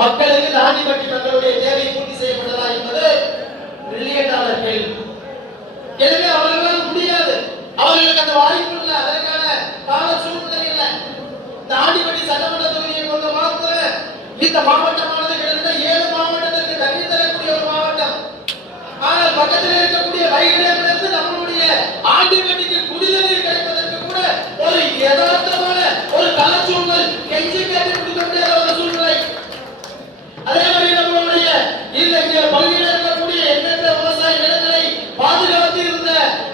மக்களுக்கு தாண்டிப்பட்டி மக்களுடைய தேவை பூர்த்தி செய்யப்பட்டதா என்பது மில்லியன் டாலர் கேள்வி. எனவே அவர்களால் முடியாது, அவர்களுக்கு அந்த வாய்ப்பு இல்லை, அதற்கான கால சூழ்நிலை இல்லை. இந்த ஆண்டிப்பட்டி சட்டமன்ற தொகுதியை கொண்ட மாத்திர இந்த மாவட்டமானது கிட்டத்தட்ட 7 மாவட்டத்திற்கு தண்ணீர் தரக்கூடிய ஒரு மாவட்டம். ஆனால் பக்கத்தில் இருக்கக்கூடிய வைகடேமிலிருந்து நம்மளுடைய ஆண்டிப்பட்டிக்கு குடிநீர் கிடைப்பதற்கு கூட ஒரு யதார்த்தமான ஒரு களச்சூழல் கெஞ்சி கேட்டு கொடுக்க முடியாத ஒரு சூழ்நிலை. அதே மாதிரி நம்மளுடைய இந்த பகுதியில் இருக்கக்கூடிய எண்ணற்ற விவசாய நிலங்களை பாதுகாத்து இருந்த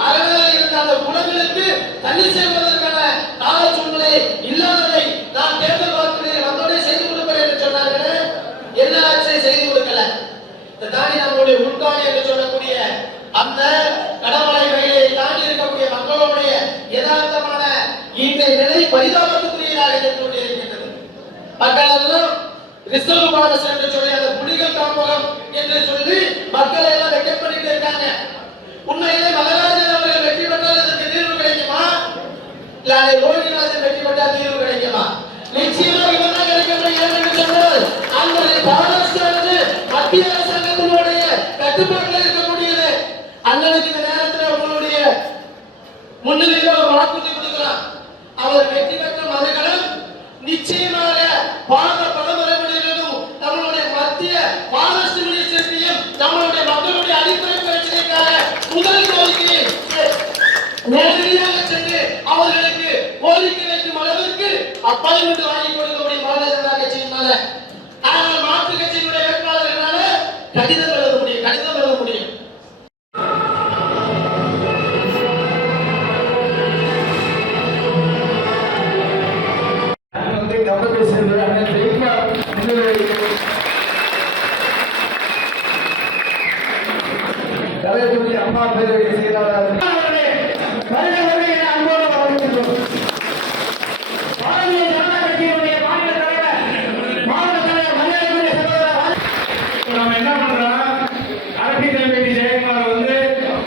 அறநிலை இருந்த அந்த குளங்களுக்கு தண்ணீர் சேர்வதற்கான கால சூழ்நிலை இல்லாததை நான் தேர்தல் வாக்குறுதியை வந்தோடனே செய்து கொடுப்பேன் என்று சொன்னார்களே, என்ன ஆட்சியை செய்து கொடுக்கல. இந்த தாண்டி நம்மளுடைய உட்காணி என்று சொல்லக்கூடிய அந்த கடமலை வயலை தாண்டி இருக்கக்கூடிய மக்களுடைய யதார்த்தமான இன்றைய நிலை பரிதாபத்துக்குரியதாக இருந்து கொண்டிருக்கின்றது. மக்கள் எல்லாம் ரிசர்வ் பாரஸ் என்று சொல்லி அந்த புலிகள் காப்பகம் என்று சொல்லி மக்களை எல்லாம் வெக்கப் பண்ணிட்டு இருக்காங்க. உண்மையிலே மகராஜன் அவர்கள் வெற்றி பெற்றால் அதற்கு தீர்வு கிடைக்குமா? இல்ல ரோஹிராஜன் வெற்றி பெற்றால் தீர்வு கிடைக்குமா? நிச்சயமாக இவர்தான் கிடைக்கப்படும் என்று சொன்னால் அந்த பாரஸ்டானது மத்திய அரசாங்கத்தினுடைய கட்டுப்பாட்டில் இருக்கக்கூடியது. அண்ணனுக்கு இந்த நேரத்தில் உங்களுடைய முன்னிலையில் ஒரு வாக்குறுதி கொடுக்கலாம். அவர் வெற்றி பெற்ற மதுகளும் நிச்சயமாக பாரத பலமுறைகளிலும் நம்மளுடைய மத்திய பாரஸ்ட் மினிஸ்ட்ரியும் நம்மளுடைய மக்களுடைய அடிப்படை பிரச்சனைக்காக முதல் கோரிக்கையை நேரடியாக சென்று அவர்களுக்கு கோரிக்கை வைக்கும் அளவிற்கு அப்பாயின்மெண்ட் வாங்கி கொடுக்கக்கூடிய பாரதிய ஜனதா கட்சியினால, ஆனால் மாற்று கட்சியினுடைய வேட்பாளர்களால கடிதம் எழுத முடியும். அம்மா பேரவை செயலாளர் பாரதிய ஜனதா கட்சியினுடைய மாநில தலைவர் மரியாதைக்குரிய சகோதரர் நம்ம என்ன பண்றோம், அரசியல் தலைவர் ஜெயக்குமார் வந்து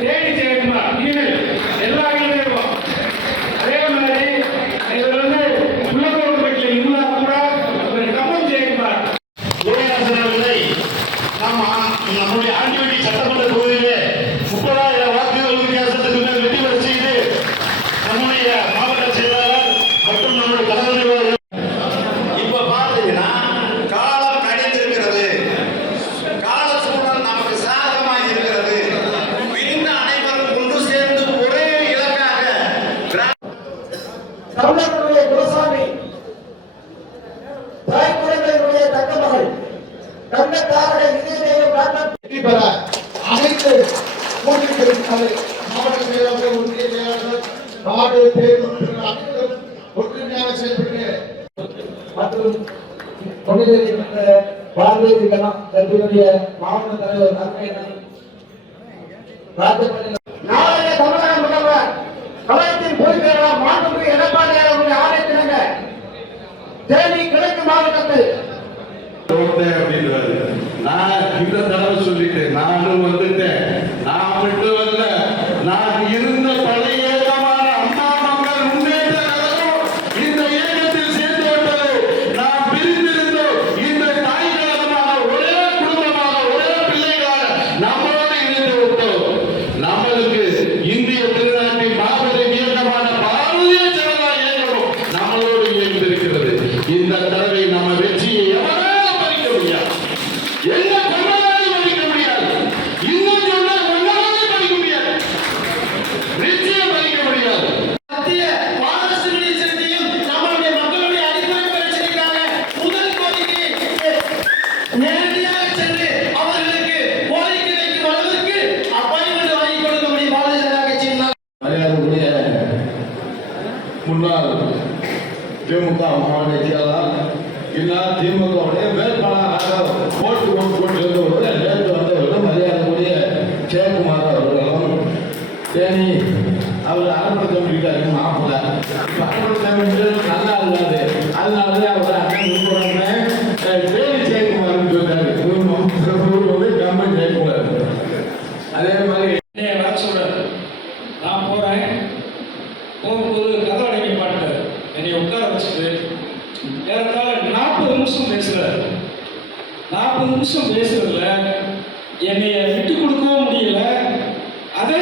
தேனி ஜெயக்குமார் இனிமேல் எல்லா இடங்களும் இருக்கும். அதே மாதிரி இவர் வந்து உள்ளூர்பட்டியில் இருந்தா கூட ஒரு கம்மன் ஜெயக்குமார் உரையாற்றவில்லை. நம்முடைய ஆண்டிப்பட்டி சட்டமன்ற தொகுதியிலே 30,000 வாக்குகள் வித்தியாசத்துக்கு மேல் வெற்றி பெற செய்து நம்முடைய மாவட்ட செயலாளர் மற்றும் நம்முடைய கழக நிர்வாகிகள் இப்ப பாத்தீங்கன்னா காலம் கடிந்திருக்கிறது, கால சூழல் நமக்கு சாதகமாக இருக்கிறது. இன்னும் அனைவரும் ஒன்று சேர்ந்து ஒரே இலக்காக தமிழர்களுடைய குலசாமி தாய்க்குழந்தைகளுடைய தங்க மகள் கண்ணத்தாரக இதயதேவம் வெற்றி பெற அனைத்து மாவட்ட செயலாளர்கள், ஒன்றிய செயலாளர்கள், நாடு தேர்தல் அனைவரும் ஒற்றுமையாக செயல்பட்டு மற்றும் பாரதிய ஜனதா கட்சியினுடைய மாவட்ட தலைவர் நாளைய தமிழக முதல்வர் கழகத்தின் பொதுச்செயலாளர் மாண்புமிகு எடப்பாடி அவர்களுடைய ஆணையத்தினங்க தேனி கிழக்கு மாவட்டத்தில் நான் இந்த தடவை சொல்லிட்டேன், நானும் வந்துட்டேன். நான் மட்டும் வரல, நான் இருந்த பழைய அம்மா மக்கள் முன்னேற்ற கழகம் இந்த இயக்கத்தில் சேர்ந்து விட்டது. நாம் பிரிந்திருந்தோம், இந்த தாய் கழகமாக ஒரே குடும்பமாக ஒரே பிள்ளைகளாக நம்மளோடு இணைந்து விட்டோம். நம்மளுக்கு இந்திய திருநாட்டின் மாபெரும் இயக்கமான பாரதிய ஜனதா இயக்கமும் நம்மளோடு இணைந்திருக்கிறது. இந்த தடவை நம்ம வெற்றியை எவரால் பறிக்க முடியாது, என்ன கொண்டாலும் படிக்க முடியாது, இன்னும் சொன்னா கொண்டாலும் படிக்க முடியாது, நிச்சயம் படிக்க முடியாது. மத்திய பாரஸ்ட் மினிஸ்ட்ரியும் நம்மளுடைய மக்களுடைய அடிப்படை பிரச்சனைக்காக முதல் கோரிக்கையை நேரடியாக சென்று அவர்களுக்கு கோரிக்கை வைக்கும் அளவிற்கு அப்பாயின்மெண்ட் வாங்கி கொடுக்கக்கூடிய பாரதிய ஜனதா கட்சியினால் மரியாதைக்குரிய முன்னாள் திமுக மாவட்ட செயலாளர் இல்லா திமுகவுடைய வேட்பாளராக போட்டு நேற்று வந்தவர்கள் மரியாதைக்குரிய ஜெயக்குமார் அவர்களும் தேனி அவர் அறப்படுத்த முடியாது மாப்பிள்ள நல்லா இல்லாது, அதனாலதான் அவர் அண்ணன் தேனி ஜெயக்குமார்னு சொல்றாரு. கம்மன் ஜெயக்குமார். அதே மாதிரி வர சொல்றாரு, நான் போறேன், போகும்போது கதை அடங்கி பாட்டு என்னை உட்கார வச்சுட்டு ஏறத்தாழ 40 நிமிஷம் பேசுறாரு. 40 நிமிஷம் பேசுறதுல என்னைய விட்டு கொடுக்கவும் முடியல. அதே